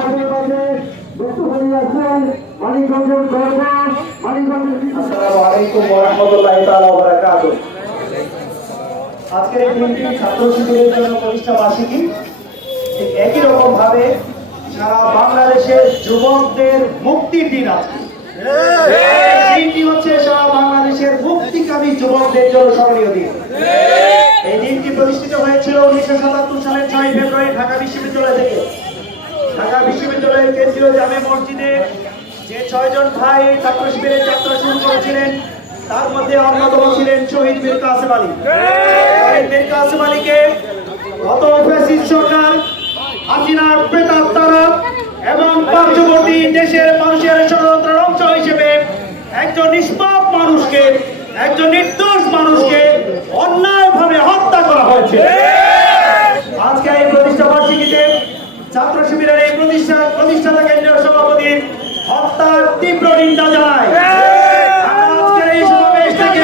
আমাদের মাঝে বক্তব্য নিয়ে আসছেন মানিকগঞ্জের গর্ব মানিকগঞ্জের আসসালামু আলাইকুম ওয়া রাহমাতুল্লাহি তাআলা ওয়া বারাকাতুহু। আজকের এই দিনটি ছাত্র শিবিরের জন্য প্রতিষ্ঠা বার্ষিকী। ঠিক একই রকম ভাবে সারা বাংলাদেশের যুবকদের মুক্তির দিন আজকে। এই দিনটি হচ্ছে সারা বাংলাদেশের মুক্তিকামী যুবকদের জন্য স্মরণীয় দিন। এই দিনটি প্রতিষ্ঠিত হয়েছিল উনিশশো সাতাত্তর সালের ছয় ফেব্রুয়ারি ঢাকা বিশ্ববিদ্যালয় থেকে। ঢাকা বিশ্ববিদ্যালয়ের কেন্দ্রীয় জামে মসজিদে যে ছয়জন ভাই ছাত্র শিবিরের যাত্রা শুরু করেছিলেন, তার মধ্যে অন্যতম ছিলেন শহীদ মীর কাসেম আলী। মীর কাসেম আলীকে গত ফ্যাসিস্ট সরকার হাসিনার এবং পার্শ্ববর্তী দেশের মানুষের ষড়যন্ত্রের অংশ হিসেবে একজন নিষ্পাপ মানুষকে, একজন নির্দোষ মানুষকে অন্যায়ভাবে হত্যা করা হয়েছে আজকে এই প্রতিষ্ঠা বার্ষিকীতে ছাত্র শিবিরের এই প্রতিষ্ঠা প্রতিষ্ঠাতা কেন্দ্রীয় সভাপতির হত্যার তীব্র নিন্দা জানায়। আজকের এই সমাবেশ থেকে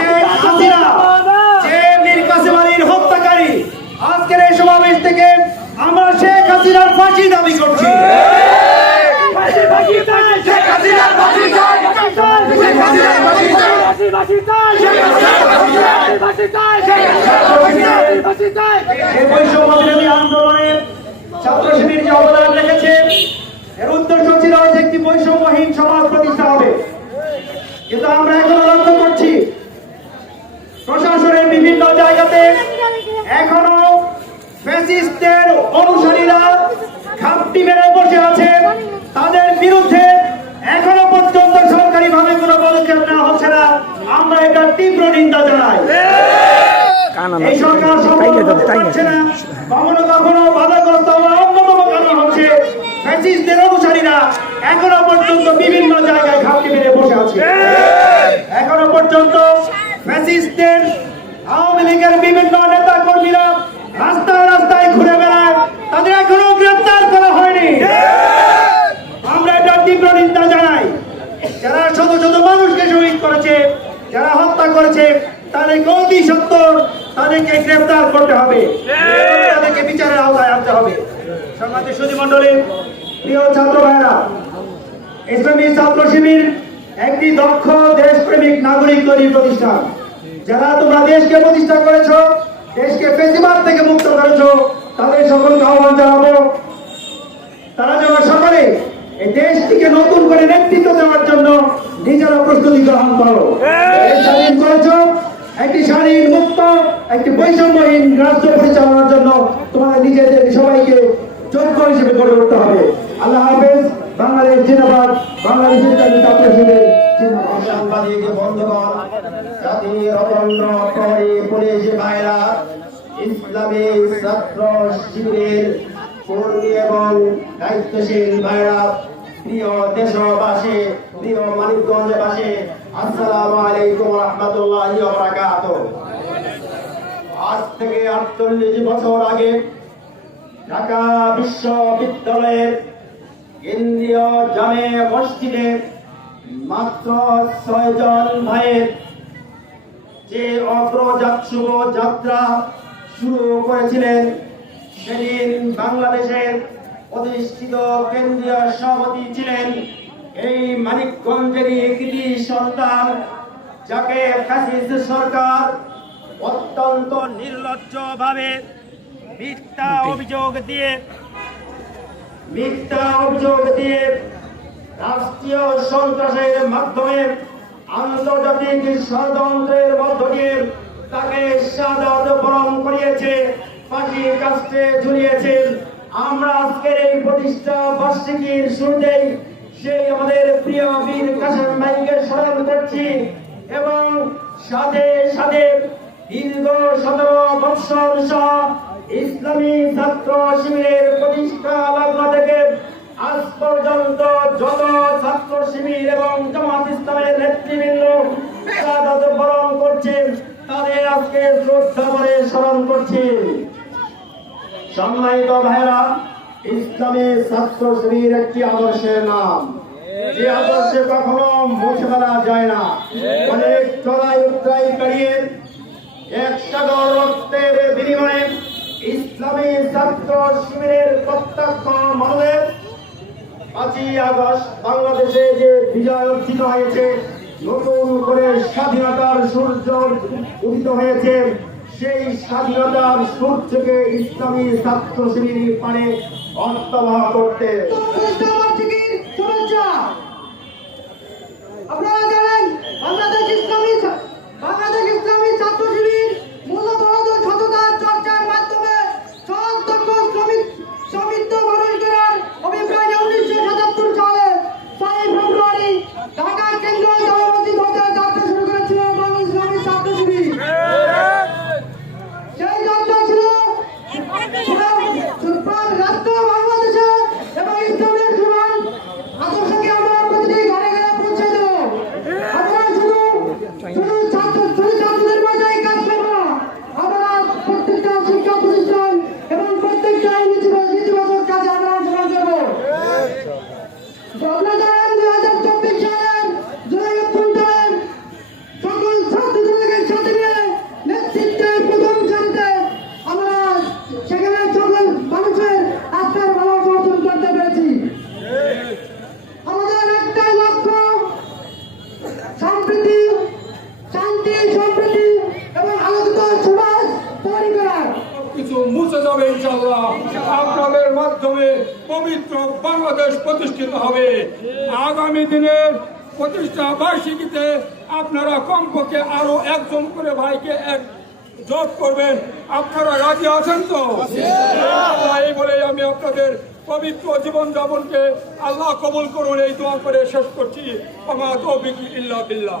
শেখ হাসিনা যে মীর কাসেম আলীর হত্যাকারী আজকের এই সমাবেশ থেকে আমরা শেখ হাসিনার ফাঁসি দাবি করছি। এই বৈষম্য বিরোধী আন্দোলনে ছাত্র শিবির যে অবদান রেখেছে এর উদ্দেশ্য ছিল যে একটি বৈষম্যহীন সমাজ প্রতিষ্ঠা হবে। কিন্তু আমরা এখনও লক্ষ্য করছি প্রশাসনের বিভিন্ন জায়গাতে এখনও ফ্যাসিস্টের অনুসারীরা খাপটি মেরে বসে আছে। তাদের বিরুদ্ধে এখনও পর্যন্ত সরকারি ভাবে কোনো পদক্ষেপ নেওয়া হচ্ছে না। আমরা এটা তীব্র নিন্দা জানাই। এই সরকার সফল হতে পারছে না। কখনো কখনো বাধাগ্রস্ত পর্যন্ত বিভিন্ন জায়গায় ঘাপটি মেরে বসে আছে। এখনও পর্যন্ত ফ্যাসিস্টদের আওয়ামী লীগের বিভিন্ন নেতা কর্মীরা রাস্তায় রাস্তায় ঘুরে বেড়ায় তাদের এখনও গ্রেপ্তার করা হয়নি। আমরা এটা তীব্র নিন্দা জানাই। যারা শত শত মানুষকে শহীদ করেছে যারা হত্যা করেছে তাদেরকে অতি সত্তর তাদেরকে গ্রেফতার করতে হবে। তাদেরকে বিচারের আওতায় আনতে হবে। সম্মানিত সুধী মন্ডলী প্রিয় ছাত্র ভাইরা ইসলামী ছাত্র শিবির একটি দক্ষ দেশপ্রেমিক নাগরিক তৈরি প্রতিষ্ঠান। যারা তোমরা দেশকে প্রতিষ্ঠা করেছ, দেশকে পেশিবাদ থেকে মুক্ত করেছ, তাদের সকলকে আহ্বান জানাব। তারা যেন সকলে এই দেশটিকে নতুন করে নেতৃত্ব দেওয়ার জন্য নিজেরা প্রস্তুতি গ্রহণ করো। স্বাধীন করেছ, একটি স্বাধীন মুক্ত, একটি বৈষম্যহীন রাজ্য পরিচালনার জন্য তোমাদের নিজেদের সবাইকে যোগ্য হিসেবে গড়ে উঠতে হবে। আল্লাহ হাফেজ। বাংলাদেশ জিন্দাবাদ, বাংলাদেশ ইসলামী ছাত্র শিবিরের কর্মী এবং দায়িত্বশীল ভাইরা প্রিয় দেশবাসী, প্রিয় মানিকগঞ্জবাসী, আসসালামু আলাইকুম রহমতুল্লাহ আজ থেকে আটচল্লিশ বছর আগে ঢাকা বিশ্ববিদ্যালয়ের কেন্দ্রীয় জামে মসজিদে মাত্র ছয়জন ভাইয়ের যে অগ্রযাত শুভ যাত্রা শুরু করেছিলেন সেদিন বাংলাদেশের প্রতিষ্ঠিত কেন্দ্রীয় সভাপতি ছিলেন এই মানিকগঞ্জেরই কৃতি সন্তান যাকে ফ্যাসিস্ট সরকার অত্যন্ত নির্লজ্জভাবে মিথ্যা অভিযোগ দিয়ে মিথ্যা অভিযোগ দিয়ে রাষ্ট্রীয় সন্ত্রাসের মাধ্যমে আন্তর্জাতিক ষড়যন্ত্রের মধ্য দিয়ে তাকে সাজাত বরণ করিয়েছে ফাঁসি কাস্টে ঝুলিয়েছে। আমরা আজকের এই প্রতিষ্ঠা বার্ষিকীর শুরুতেই সেই আমাদের প্রিয় বীর কাশেম ভাইকে স্মরণ করছি এবং সাথে সাথে দীর্ঘ সতেরো বৎসর সহ ইসলামী ছাত্র শিবিরের প্রতিষ্ঠা থেকে আজ পর্যন্ত যত ছাত্র শিবির এবং জামাত ইসলামের নেতৃবৃন্দ বরণ করছে, তাদের আজকে শ্রদ্ধা করে স্মরণ করছি। সম্মানিত ভাইরা ইসলামী ছাত্র শিবির একটি আদর্শের নাম। যে আদর্শে কখনো মুছে ফেলা যায় না। অনেক চড়াই উত্তরাই এক সাগর রক্তের বিনিময়ে ইসলামী ছাত্র শিবিরের প্রত্যক্ষ মনোনয়ন পাঁচই আগস্ট বাংলাদেশে যে বিজয় অর্জিত হয়েছে, নতুন করে স্বাধীনতার সূর্য উদিত হয়েছে, সেই স্বাধীনতার সূর্যকে ইসলামী ছাত্র শ্রেণির পারে অর্থবহ করতে আপনারা জানেন বাংলাদেশ ইসলামী ছা- বাংলাদেশ ইসলামী ছাত্র শিবির মূল্যবোধ ও সততার চর্চার মাধ্যমে সৎ দক্ষ শ্রমিক সমৃদ্ধ মানুষ গড়ার অভিপ্রায় উনিশশো সাতাত্তর সালে ছয় ফেব্রুয়ারি ঢাকা কেন্দ্রীয় জনমতি হতে যাত্রা শুরু করেছিল বাংলা ইসলামী ছাত্র শিবির সেই যাত্রা ছিল সুপ্রাণ রাষ্ট্র বাংলাদেশে এবং ইসলামের জীবন আদর্শকে আমরা প্রতিটি ঘরে ঘরে পৌঁছে দেব আমরা শুধু শুধু ছাত্র শুধু ছাত্রদের মাঝে কাজ করব না আমরা প্রত্যেকটা শিক্ষা প্রতিষ্ঠান এবং প্রত্যেকটা নীতিবাচক নীতিবাচক কাজে আমরা অংশগ্রহণ করব আপনারা জানেন দুই হাজার চব্বিশ সালের জুলাই অভ্যন্তরের সকল ছাত্রছাত্রীদের সাথে নিয়ে নেতৃত্বের প্রথম সারিতে আমরা সেখানে সকল মানুষের আস্থার ভালোবাসা অর্জন করতে পেরেছি আমাদের একটাই লক্ষ্য সম্প্রীতি শান্তি সম্প্রীতি এবং আলোকিত সমাজ তৈরি করার কিছু মুছে যাবে ইনশাল্লাহ আপনাদের মাধ্যমে পবিত্র বাংলাদেশ প্রতিষ্ঠিত হবে। আগামী দিনের প্রতিষ্ঠা বার্ষিকীতে আপনারা কমপক্ষে আরও একজন করে ভাইকে এক যোগ করবেন। আপনারা রাজি আছেন তো? এই বলে আমি আপনাদের পবিত্র জীবন যাপনকে আল্লাহ কবুল করুন, এই দোয়া করে শেষ করছি। আমার তৌফিক ইল্লা বিল্লাহ।